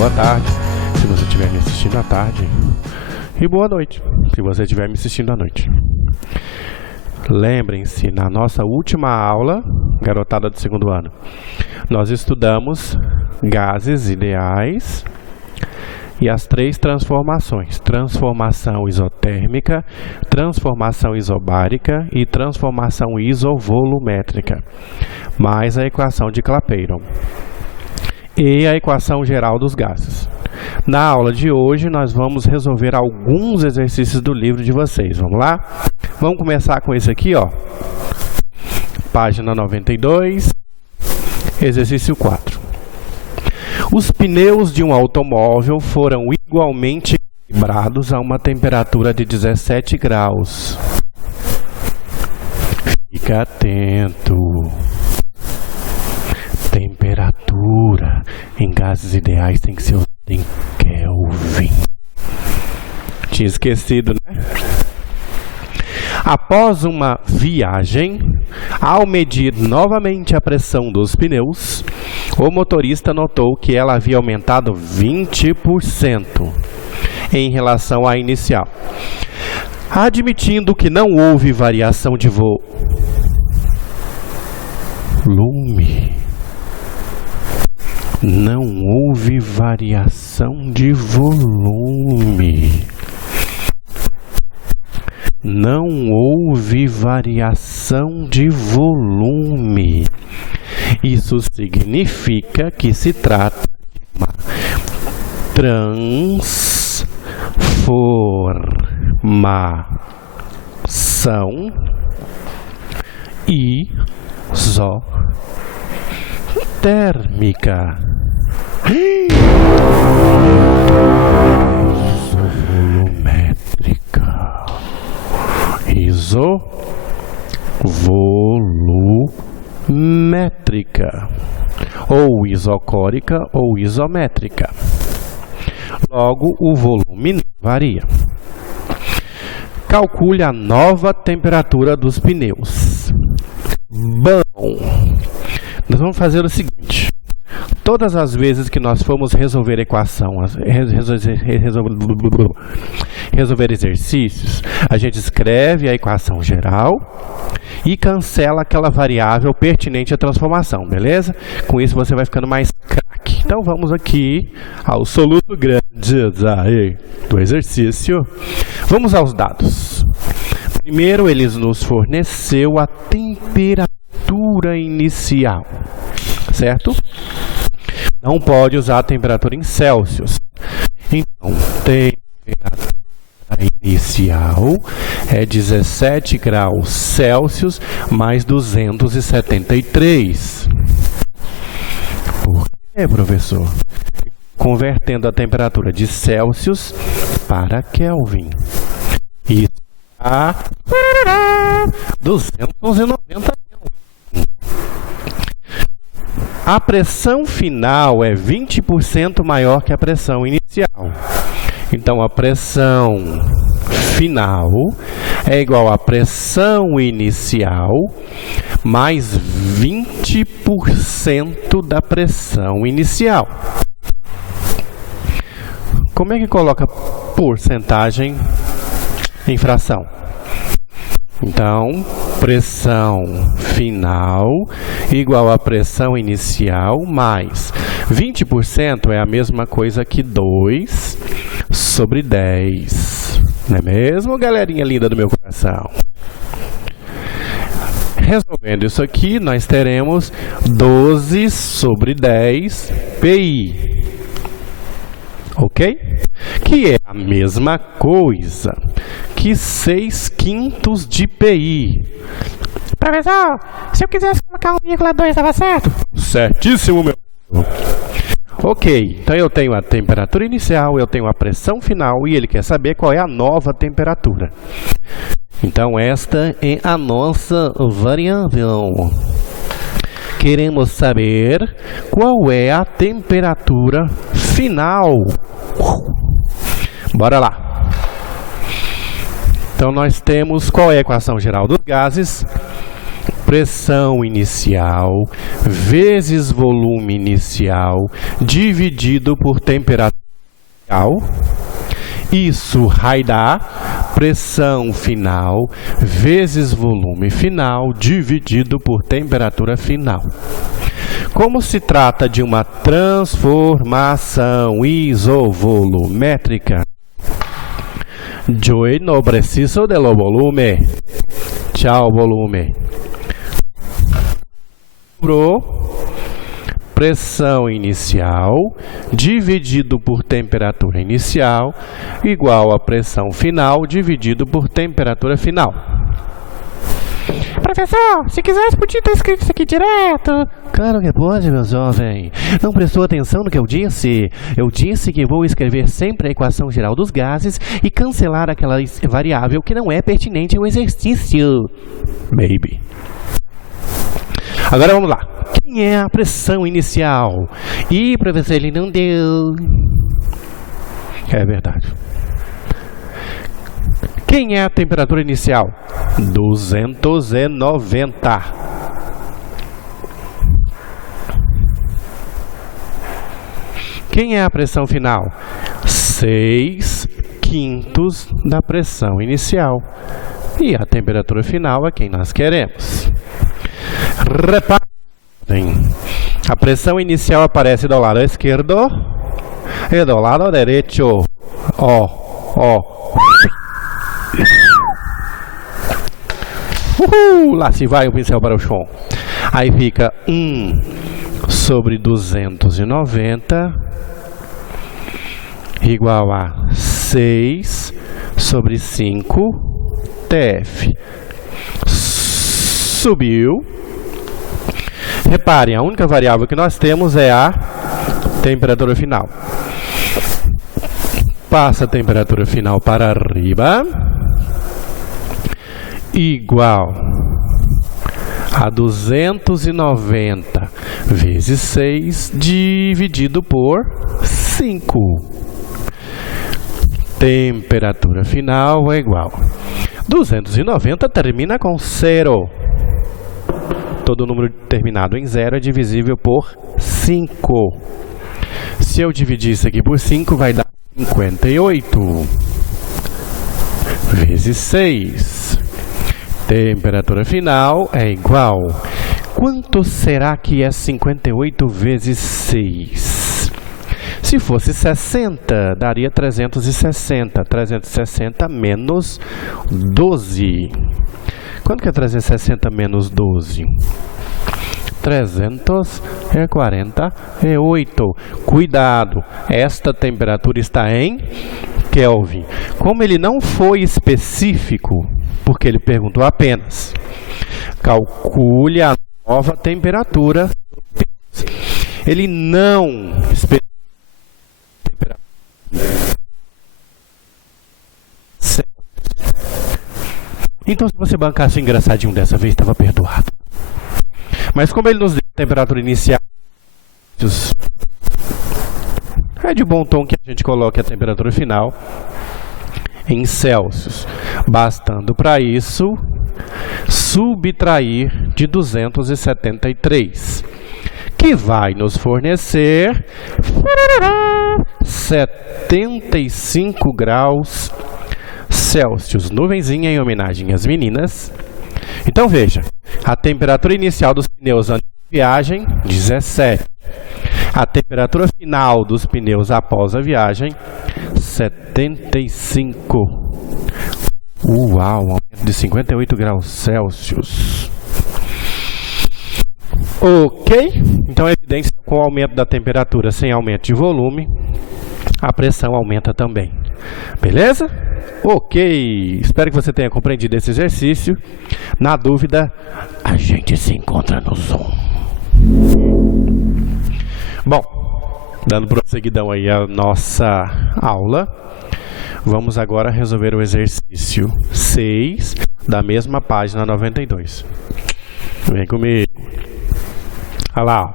boa tarde, se você estiver me assistindo à tarde, e boa noite, se você estiver me assistindo à noite. Lembrem-se, na nossa última aula, garotada do segundo ano, nós estudamos gases ideais e as 3 transformações: transformação isotérmica, transformação isobárica e transformação isovolumétrica, mais a equação de Clapeyron e a equação geral dos gases. Na aula de hoje, nós vamos resolver alguns exercícios do livro de vocês. Vamos lá? Vamos começar com esse aqui, ó. Página 92, exercício 4. Os pneus de um automóvel foram igualmente calibrados a uma temperatura de 17 graus. Fica atento. Temperatura em gases ideais tem que ser em Kelvin. Tinha esquecido, né? Após uma viagem, ao medir novamente a pressão dos pneus, o motorista notou que ela havia aumentado 20% em relação à inicial. Admitindo que não houve variação de volume. Não houve variação de volume. Não houve variação de volume. Isso significa que se trata de uma transformação isotérmica. Isovolumétrica. Isovolumétrica. Ou isocórica ou isométrica. Logo, o volume não varia. Calcule a nova temperatura dos pneus. Bom, nós vamos fazer o seguinte. Todas as vezes que nós formos resolver resolver exercícios, a gente escreve a equação geral e cancela aquela variável pertinente à transformação, beleza? Com isso você vai ficando mais craque. Então vamos aqui ao soluto grande do exercício. Vamos aos dados. Primeiro, eles nos forneceu a temperatura inicial, certo? Não pode usar a temperatura em Celsius. Então, temperatura inicial é 17 graus Celsius mais 273. Por que, professor? Convertendo a temperatura de Celsius para Kelvin. Isso dá 290. A pressão final é 20% maior que a pressão inicial. Então, a pressão final é igual à pressão inicial mais 20% da pressão inicial. Como é que coloca porcentagem em fração? Então, pressão final igual a pressão inicial mais 20% é a mesma coisa que 2 sobre 10. Não é mesmo, galerinha linda do meu coração? Resolvendo isso aqui, nós teremos 12 sobre 10 pi. Ok? Que é a mesma coisa que 6/5 de pi. Professor, se eu quisesse colocar 1,2, estava certo? Certíssimo, meu. Ok, então eu tenho a temperatura inicial, eu tenho a pressão final e ele quer saber qual é a nova temperatura. Então esta é a nossa variável. Queremos saber qual é a temperatura final. Bora lá. Então nós temos qual é a equação geral dos gases? pressão inicial vezes volume inicial dividido por temperatura inicial. Isso vai dar pressão final vezes volume final dividido por temperatura final. Como se trata de uma transformação isovolumétrica, eu não preciso do volume. Tchau, volume. Pressão inicial dividido por temperatura inicial igual a pressão final dividido por temperatura final. Professor, se quisesse podia ter escrito isso aqui direto. Claro que pode, meu jovem. Não prestou atenção no que eu disse? Eu disse que vou escrever sempre a equação geral dos gases e cancelar aquela variável que não é pertinente ao exercício. Baby. Agora vamos lá. Quem é a pressão inicial? Ih, professor, ele não deu. É verdade. Quem é a temperatura inicial? 290. Quem é a pressão final? 6/5 da pressão inicial. E a temperatura final é quem nós queremos. Reparem. A pressão inicial aparece do lado esquerdo e do lado direito. Lá se vai o pincel para o chão. Aí fica 1/290 igual a 6/5 TF. Subiu. Reparem, a única variável que nós temos é a temperatura final. Passa a temperatura final para arriba, igual a 290 vezes 6 dividido por 5. Temperatura final é igual. 290 termina com 0. Todo número terminado em 0 é divisível por 5. Se eu dividir isso aqui por 5, vai dar 58 vezes 6. Temperatura final é igual. Quanto será que é 58 vezes 6? Se fosse 60, daria 360. 360 menos 12. Quanto que é 360 menos 12? 348. Cuidado, esta temperatura está em Kelvin. Como ele não foi específico, porque ele perguntou apenas, calcule a nova temperatura. Ele não especificou a temperatura. Então, se você bancasse engraçadinho dessa vez, estava perdoado. Mas como ele nos deu a temperatura inicial, é de bom tom que a gente coloque a temperatura final em Celsius, bastando para isso subtrair de 273, que vai nos fornecer 75 graus Celsius. Nuvenzinha em homenagem às meninas. Então veja, a temperatura inicial dos pneus antes da viagem, 17. A temperatura final dos pneus após a viagem, 75. Uau, aumento de 58 graus Celsius. Ok? Então é evidente que com o aumento da temperatura sem aumento de volume, a pressão aumenta também. Beleza? Ok, espero que você tenha compreendido esse exercício. Na dúvida, a gente se encontra no Zoom. Bom, dando prosseguidão aí a nossa aula, vamos agora resolver o exercício 6 da mesma página 92. Vem comigo. Olha lá, ó.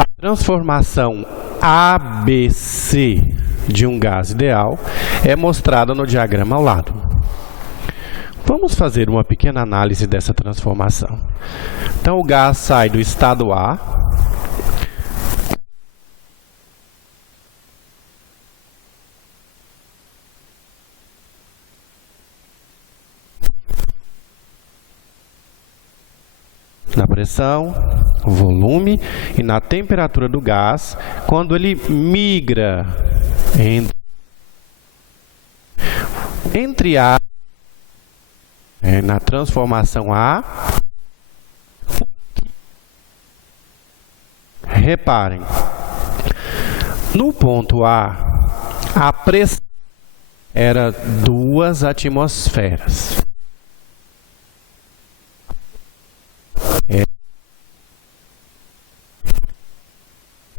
A transformação ABC de um gás ideal é mostrada no diagrama ao lado. Vamos fazer uma pequena análise dessa transformação. Então, o gás sai do estado A, na pressão, volume e na temperatura do gás, quando ele migra entre A, na transformação A, reparem, no ponto A, a pressão era 2 atmosferas.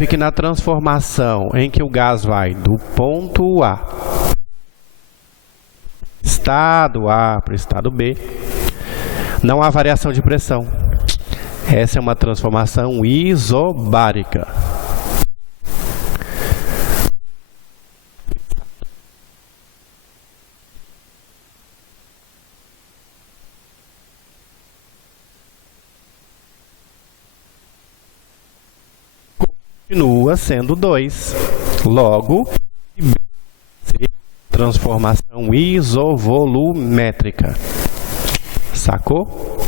Que na transformação em que o gás vai do ponto A, estado A para o estado B, não há variação de pressão. Essa é uma transformação isobárica. Continua sendo 2. Logo, transformação isovolumétrica. Sacou?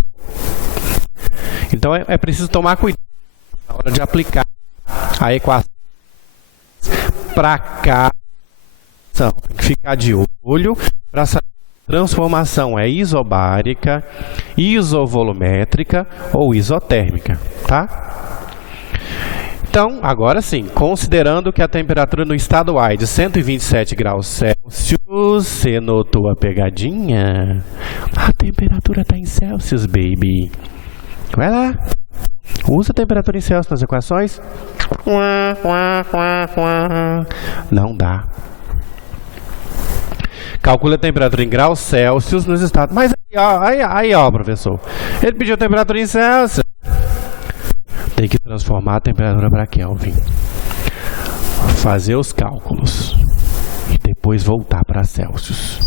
Então é preciso tomar cuidado na hora de aplicar a equação para cá. Tem que ficar de olho para saber se a transformação é isobárica, isovolumétrica ou isotérmica, tá? Então, agora sim, considerando que a temperatura no estado A é de 127 graus Celsius, você notou a pegadinha? A temperatura está em Celsius, baby. Vai lá. Usa a temperatura em Celsius nas equações. Não dá. Calcula a temperatura em graus Celsius nos estados. Mas aí, ó, professor. Ele pediu a temperatura em Celsius. Tem que transformar a temperatura para Kelvin. Fazer os cálculos. E depois voltar para Celsius.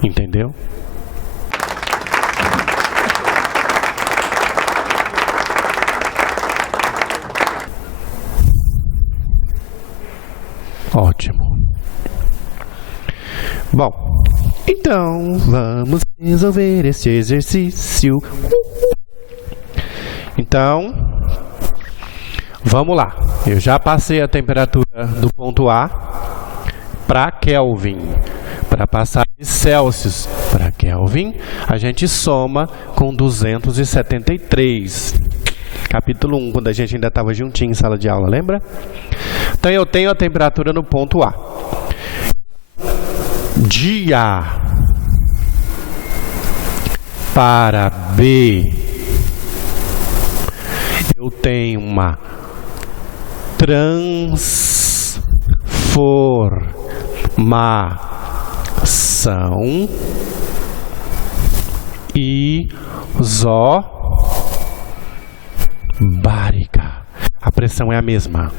Entendeu? Ótimo. Bom, então vamos resolver este exercício. Então, vamos lá. Eu já passei a temperatura do ponto A para Kelvin. Para passar de Celsius para Kelvin, a gente soma com 273. Capítulo 1, quando a gente ainda estava juntinho em sala de aula, lembra? Então, eu tenho a temperatura no ponto A. De A para B, eu tenho uma transformação isobárica. A pressão é a mesma.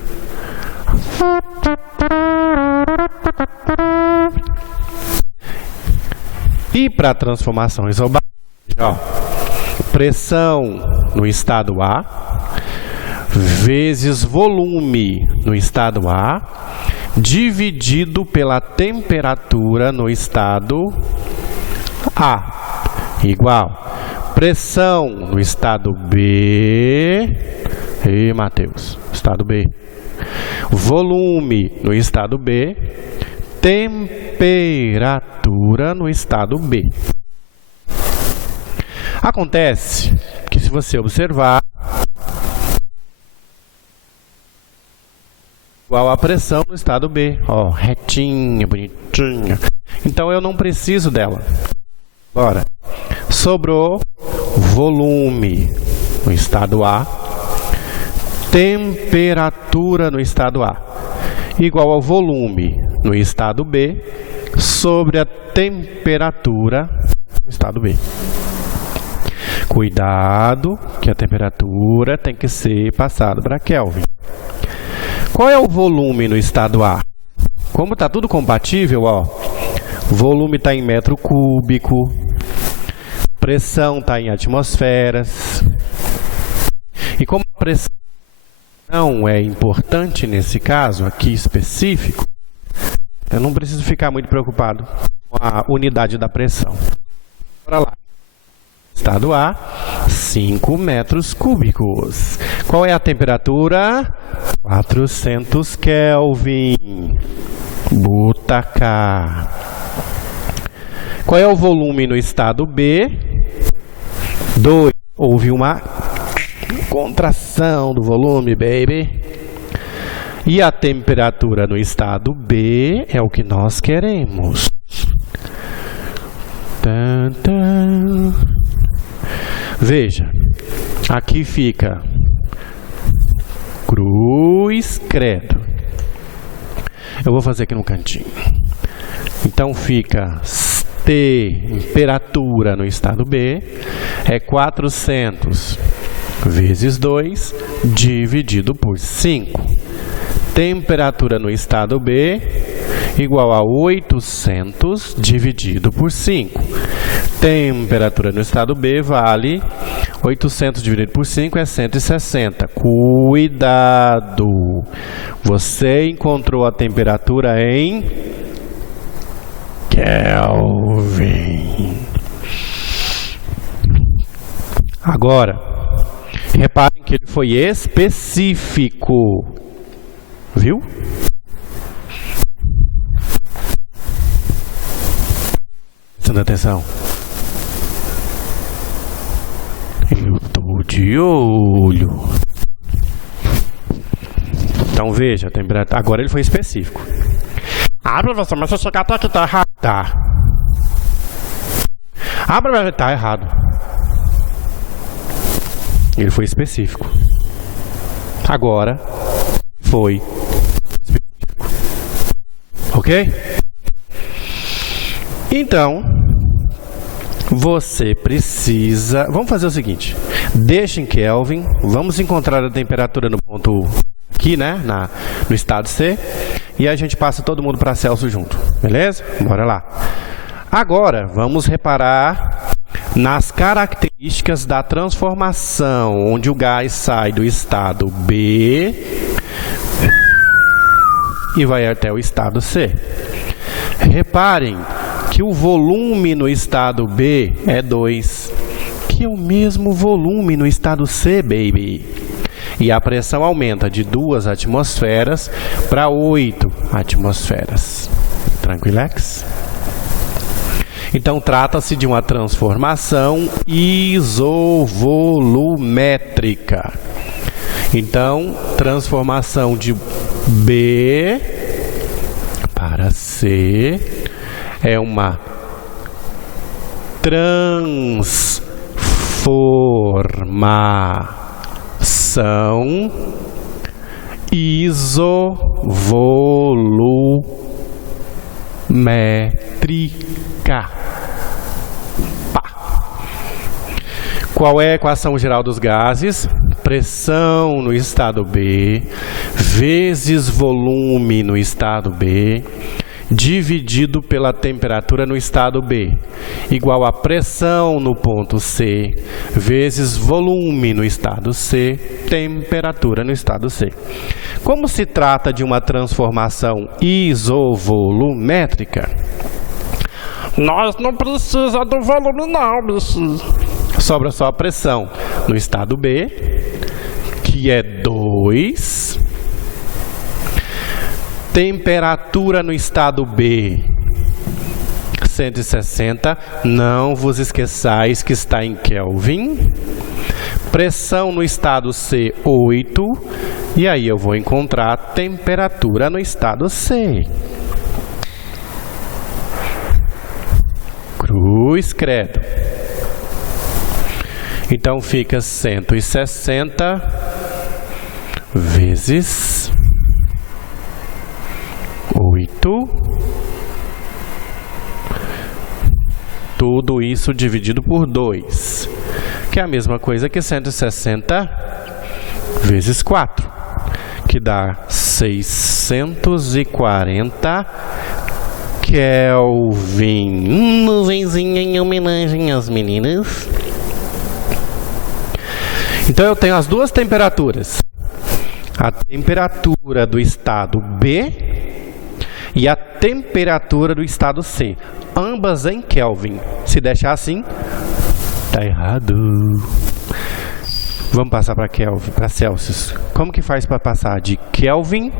E para a transformação isobárica, ó, pressão no estado A vezes volume no estado A dividido pela temperatura no estado A igual pressão no estado B e Mateus, estado B, volume no estado B, temperatura no estado B. Acontece que, se você observar, igual a pressão no estado B, ó, retinha, bonitinha. Então eu não preciso dela. Agora, sobrou volume no estado A, temperatura no estado A, igual ao volume no estado B sobre a temperatura no estado B. Cuidado que a temperatura tem que ser passada para Kelvin. Qual é o volume no estado A? Como está tudo compatível, ó, volume está em metro cúbico, pressão está em atmosferas. E como a pressão é importante nesse caso aqui específico, eu não preciso ficar muito preocupado com a unidade da pressão. Bora lá. Estado A, 5 metros cúbicos. Qual é a temperatura? 400 Kelvin. Butaca. Qual é o volume no estado B? 2. Houve uma contração do volume, baby. E a temperatura no estado B é o que nós queremos. Veja, aqui fica cruz, credo. Eu vou fazer aqui no cantinho. Então fica temperatura no estado B é 400 vezes 2 dividido por 5. Temperatura no estado B igual a 800 dividido por 5. Temperatura no estado B vale 800 dividido por 5 é 160. Cuidado! Você encontrou a temperatura em Kelvin. Agora, reparem que ele foi específico. Viu? Prestando atenção. Eu tô de olho. Então veja, a temperatura. Agora ele foi específico. Ah, professor, mas se eu chegar até aqui tá errado. Tá. Ah, professor, tá errado. Ele foi específico. Agora foi específico. Ok? Então, você precisa... Vamos fazer o seguinte. Deixa em Kelvin. Vamos encontrar a temperatura no ponto aqui, né? No estado C. E a gente passa todo mundo para Celsius junto. Beleza? Bora lá. Agora, vamos reparar nas características da transformação, onde o gás sai do estado B e vai até o estado C. Reparem que o volume no estado B é 2, que é o mesmo volume no estado C, baby. E a pressão aumenta de 2 atmosferas para 8 atmosferas. Tranquilex? Então, trata-se de uma transformação isovolumétrica. Então, transformação de B para C é uma transformação isovolumétrica. Qual é a equação geral dos gases? Pressão no estado B vezes volume no estado B dividido pela temperatura no estado B, igual a pressão no ponto C vezes volume no estado C, temperatura no estado C. Como se trata de uma transformação isovolumétrica, Nós não precisamos do volume não, bicho. sobra só a pressão no estado B, que é 2. Temperatura no estado B, 160. Não vos esqueçais que está em Kelvin. Pressão no estado C, 8. E aí eu vou encontrar a temperatura no estado C. Cruz, credo. Então fica 160 vezes 8. Tudo isso dividido por 2, que é a mesma coisa que 160 vezes 4, que dá 640 Kelvin. Nuvenzinha em homenagem às meninas. Então eu tenho as duas temperaturas. A temperatura do estado B e a temperatura do estado C. Ambas em Kelvin. Se deixar assim, tá errado. Vamos passar para Kelvin, para Celsius. Como que faz para passar de Kelvin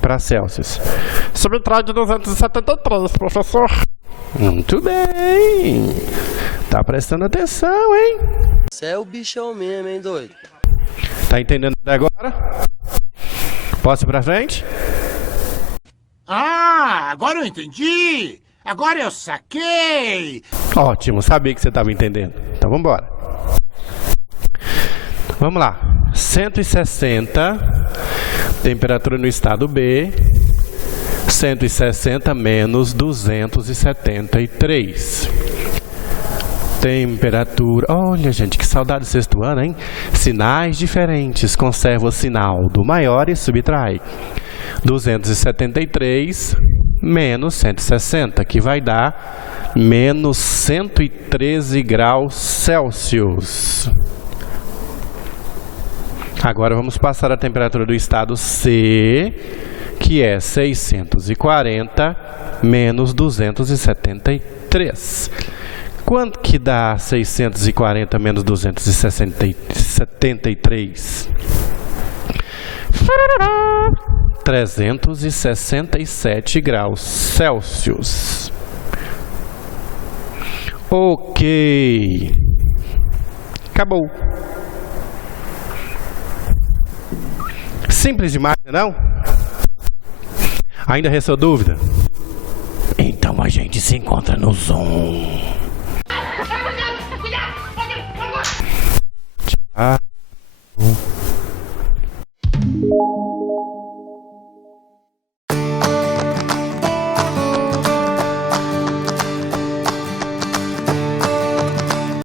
para Celsius? Subtrai de 273, professor. Muito bem. Tá prestando atenção, hein? Você é o bichão mesmo, hein, doido? Tá entendendo até agora? Posso ir pra frente? Ah, agora eu entendi! Agora eu saquei! Ótimo, sabia que você estava entendendo. Então vamos embora. Vamos lá. 160, temperatura no estado B. 160 menos 273. Temperatura. Olha, gente, que saudade do sexto ano, hein? Sinais diferentes. Conserva o sinal do maior e subtrai. 273 menos 160, que vai dar menos 113 graus Celsius. Agora vamos passar a temperatura do estado C, que é 640 menos 273. Quanto que dá 640 menos 273? 367 graus Celsius. Ok. Acabou. Simples demais, não? Ainda restou dúvida? Então a gente se encontra no Zoom. Tchau.